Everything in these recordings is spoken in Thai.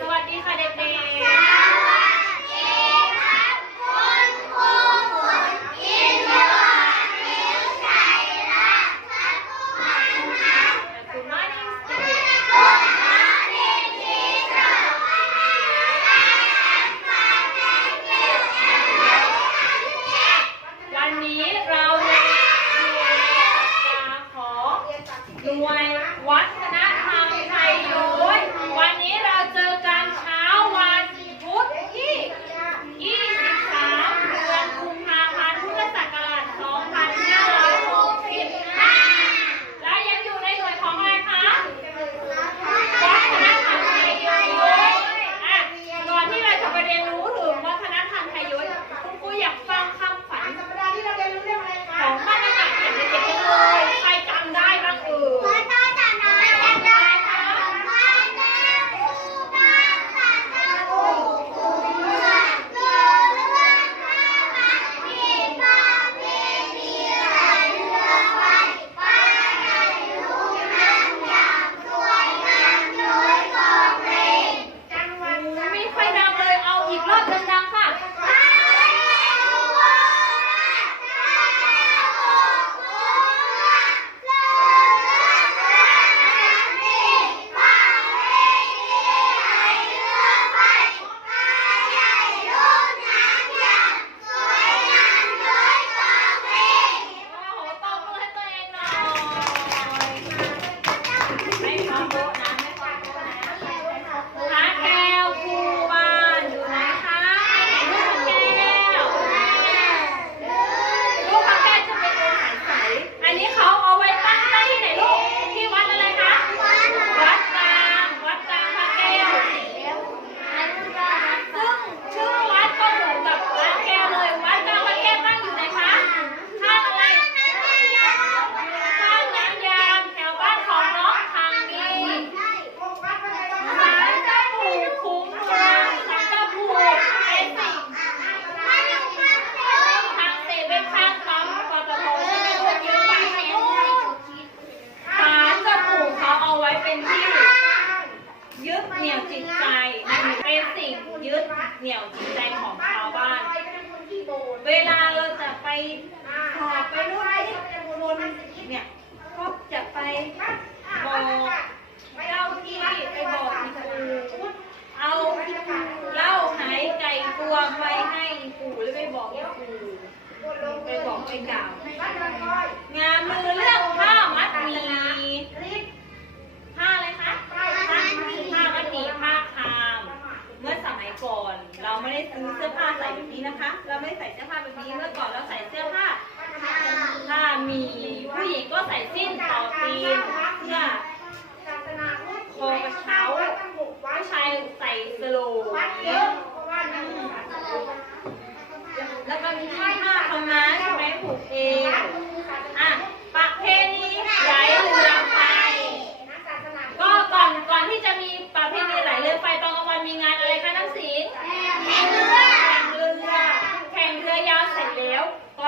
สวัสดีค่ะเด็ก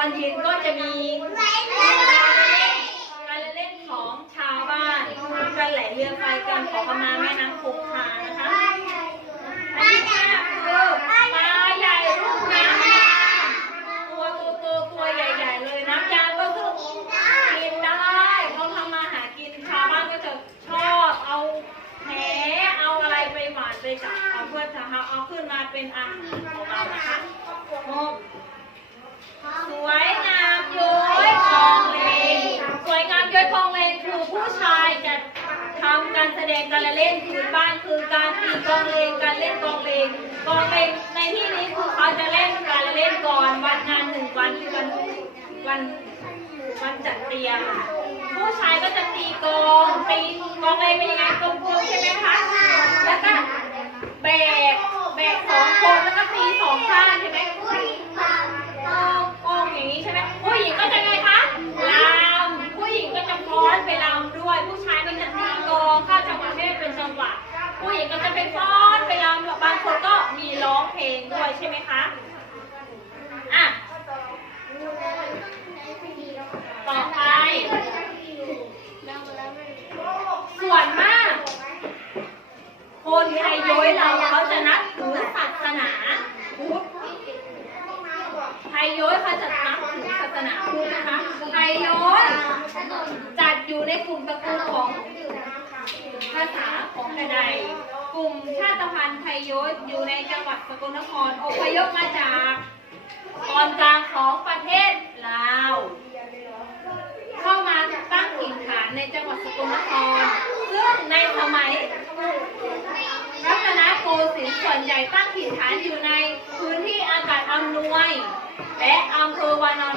อนเย็นก็จะมีการเล่นของชาวบ้านการไหลเรือไฟกันขอขมาณแม่น้ำคงคานะคะอันที่ห้าคือปลาใหญ่ลูกน้ำยาตัวตัวตัวตัวใหญ่ ๆ เลยน้ำยาก็คือกินได้เขาทำมาหากินชาวบ้านก็จะชอบเอาแหเอาอะไรไปหวานไปจับเอาเพื่อจะเอาขึ้นมาเป็นอาหารของเรานะคะมก สวยงามย้อยกองเลงสวยงามย้อยกองเลงคือผู้ชายจะทำการแสดงการละเล่นพื้นบ้านคือการตีกองเลงการเล่นกองเลงกองเลงในที่นี้คือเขาจะเล่นการละเล่นก่อนวันงานหนึ่งวันคือวันวันวันจัดเตรียมผู้ชายก็จะตีกองตีกองอะไรเป็นยังไงกลมๆใช่ไหมคะแล้วก็แบกแบกสองคนแล้วก็ตีสองข้างใช่ไหม อนไปรำด้วย ผู้ชายก็จะตีกองข้าจังหวะไม่เป็นจังหวะผู้หญิงก็จะเป็นฟ้อนไปรำบางคนก็มีร้องเพลงด้วยใช่ไหมคะอะต่อไปส่วนมาก คนไทยย้อยเราเขาจะนับถือศาสนา ไทยย้อยค่ะจัดนับถือศาสนาพุทธนะคะไทยย้อยจัดอยู่ในกลุ่มตระกูลของภาษาของกระไดกลุ่มชาติพันธุ์ไทยย้อยอยู่ในจังหวัดสกลนครอพยพมาจาก why not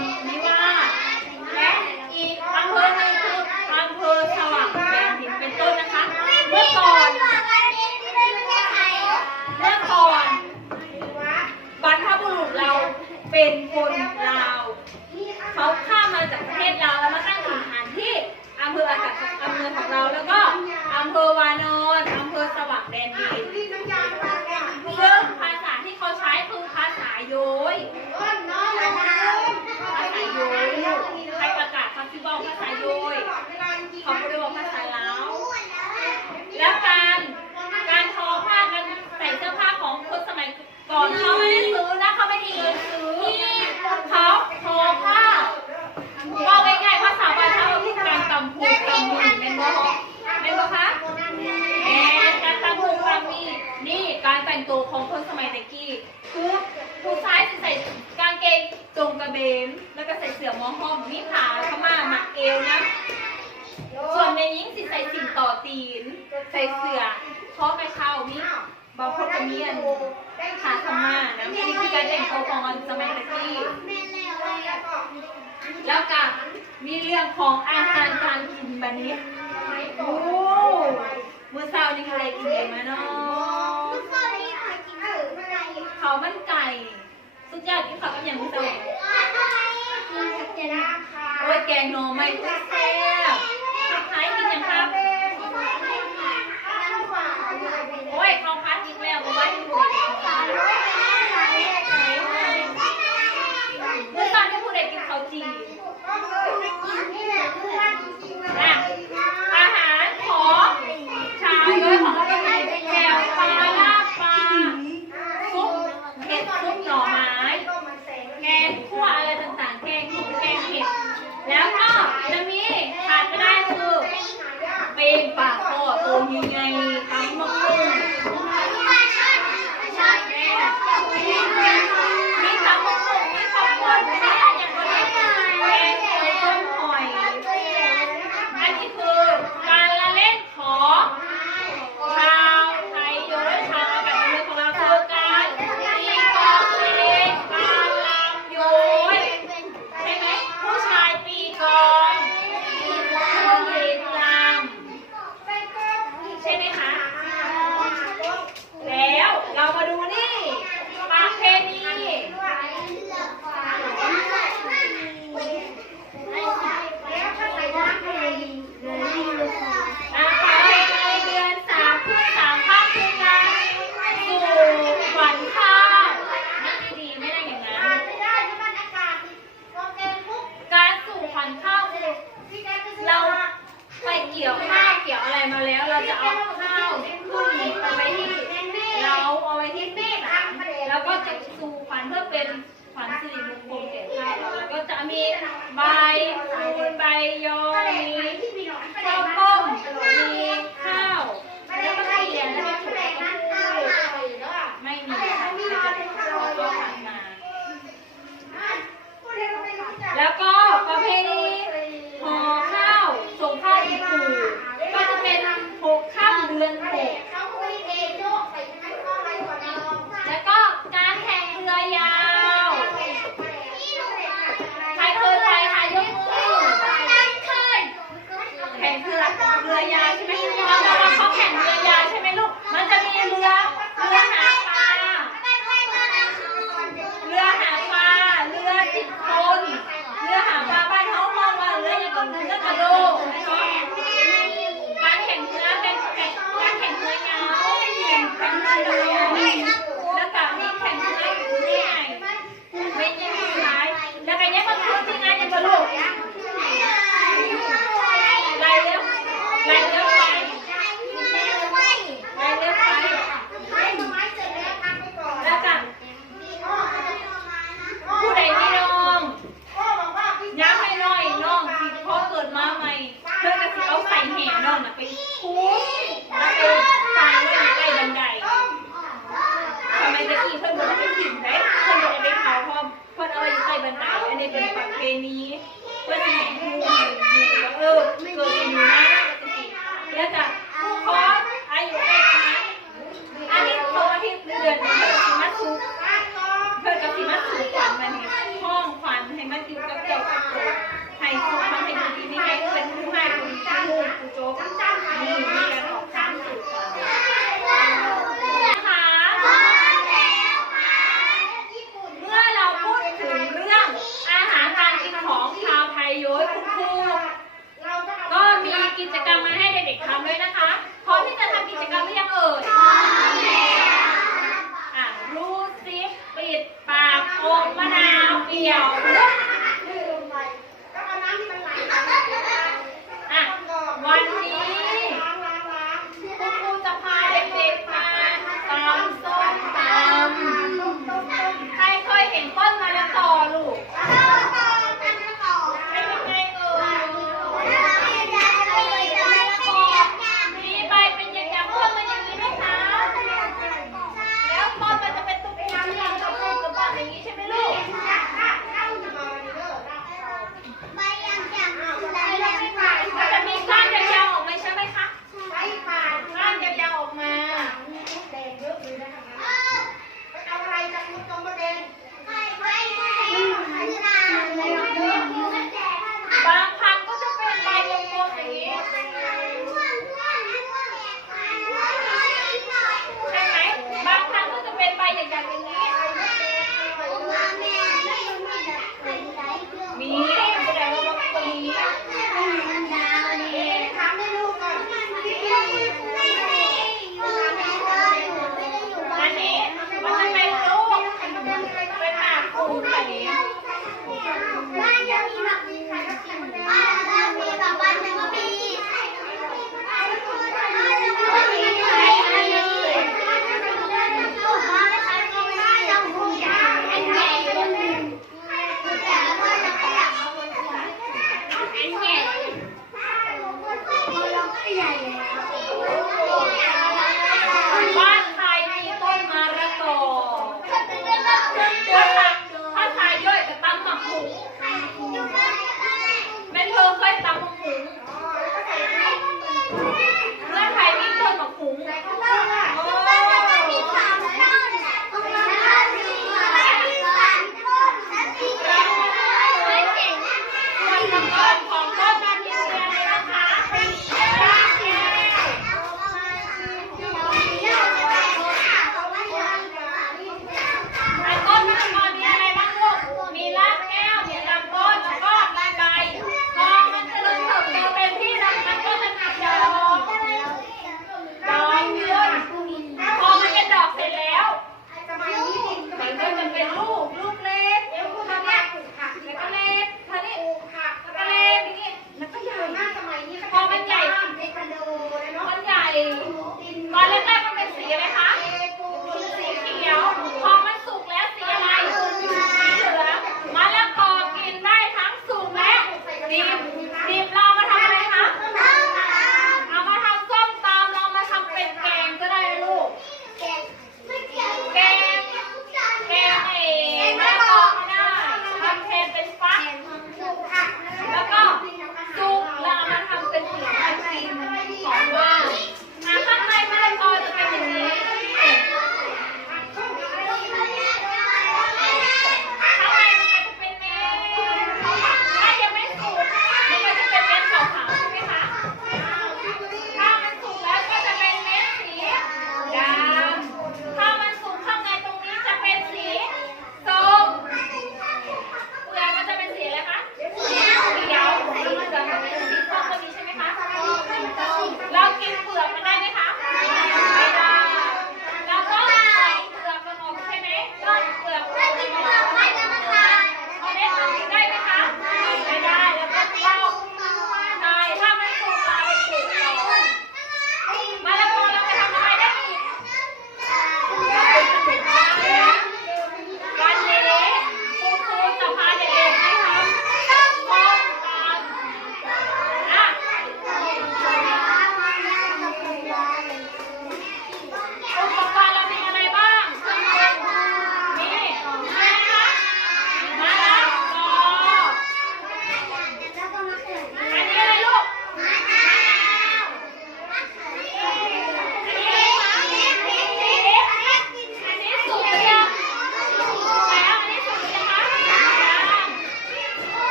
แกงโนไม่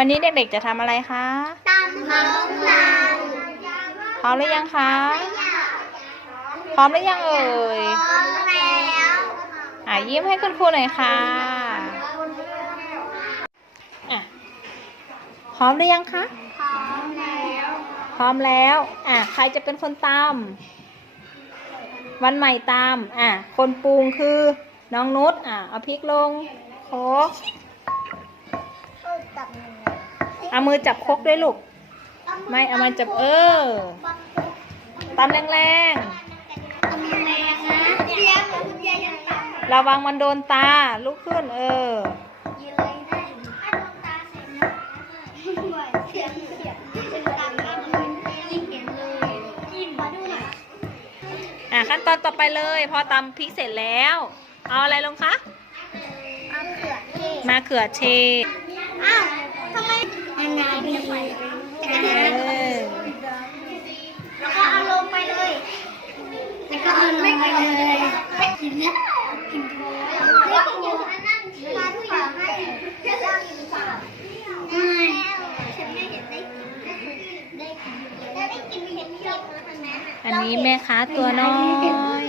วันนี้เด็กๆจะทำอะไรคะตามน้องเราพร้อมหรือยังคะ พร้อมหรือยังเอ่ยพร้อมแล้วอะยิ้มให้คุณครูหน่อยค่ะอะ พร้อมหรือยังคะ พร้อมแล้ว พร้อมแล้ว อะ ใครจะเป็นคนตามวันใหม่ตามอะ คนปรุงคือน้องนุชอะ เอาพริกลงโคก เอามือจับครกด้วยลูก ไม่เอามาจับเออตำแรงทำแรงนะเสียงของคุณยายยังต่ำๆระวังมันโดนตาลุกขึ้น เออยืนเลยได้ถ้าดวงตาใส่หน้าเสียงเสียงเป็นตามก็มันยิ่งเห็นเลยจิ้มมาดูหน่อยอะขั้นตอนต่อไปเลย พอตำพริกเสร็จแล้ว เอาอะไรลงคะเอาเขือเทศมาเขือเทศอ้าว ทำไมยังไงพี่ไฟเออแล้วก็เอาลงไปเลยแล้วก็เอาลงไปเลยกินนะกินไม่กินอยู่อันนั้นมาทุกอย่างให้จะสร้างสาบไม่ฉันไม่เห็นได้กินได้กินได้ได้กินเห็นเยอะนะทางอันนี้แม่ค้าตัวน้อย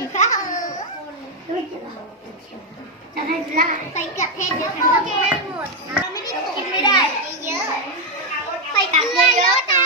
จะให้ละใส่เกลือเทศเยอะฉันก็กินไม่หมดเราไม่ได้กินไม่ได้เยอะใส่ตักเยอะๆหน่อ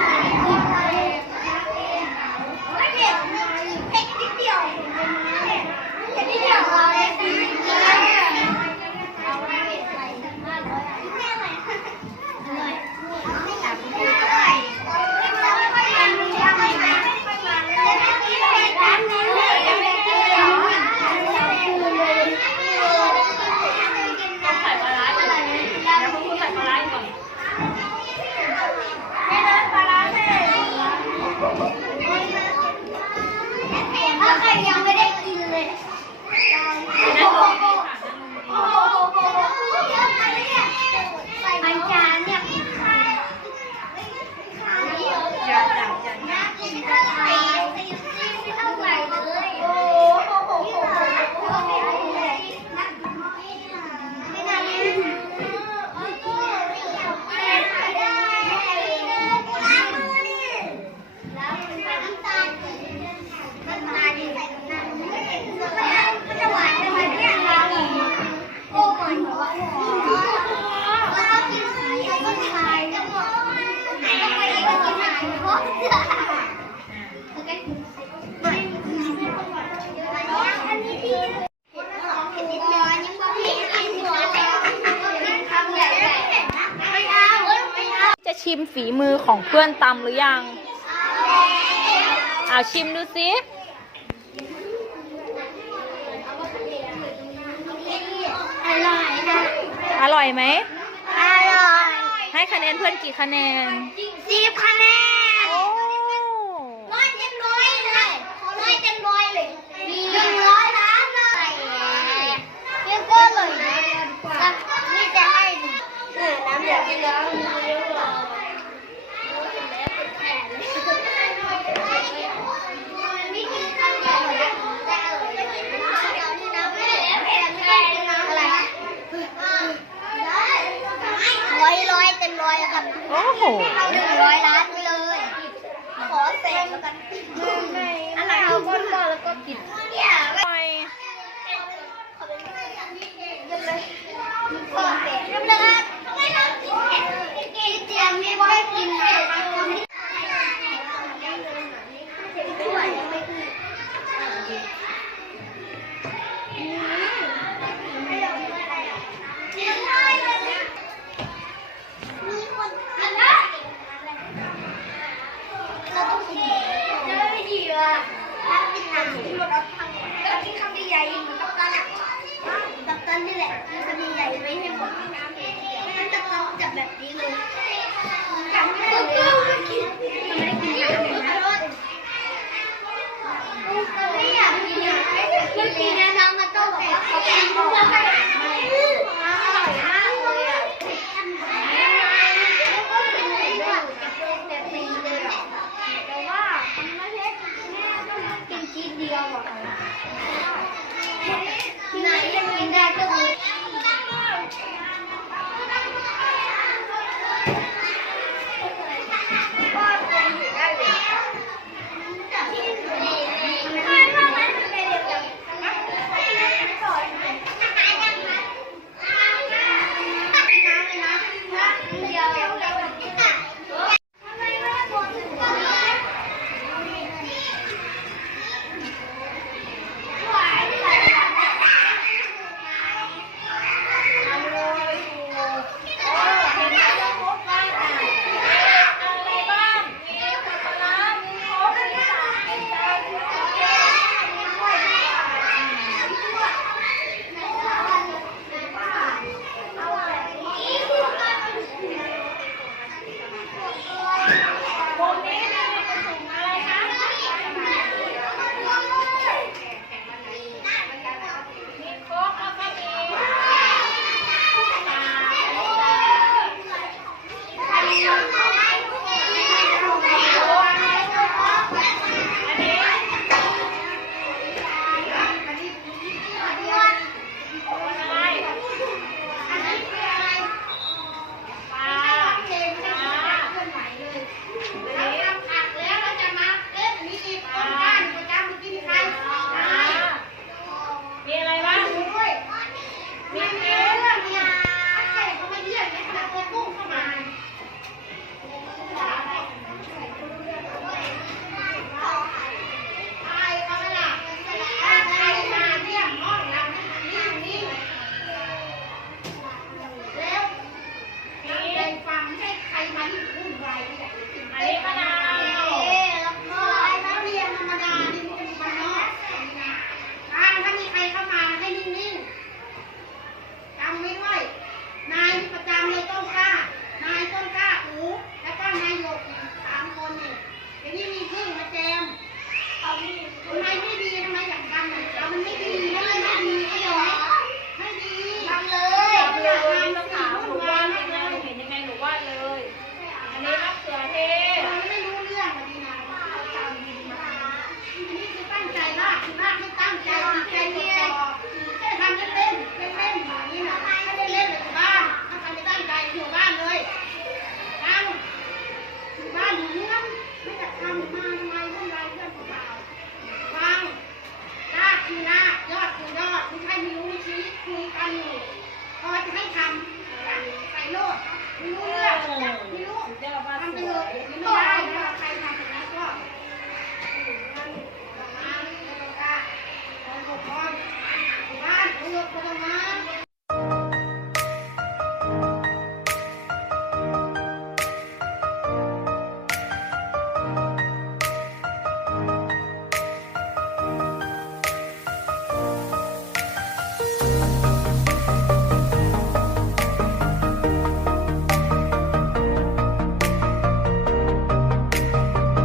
ชิมฝีมือของเพื่อนตำหรือยังเอาชิมดูสิอร่อยค่ะ อร่อยไหม อร่อย ให้คะแนนเพื่อนกี่คะแนนสิบคะแนน โหหนึ่งร้อยล้านไปเลย ขอเสกแล้วกัน อัไหนเอาก้อนก้อนแล้วก็กิน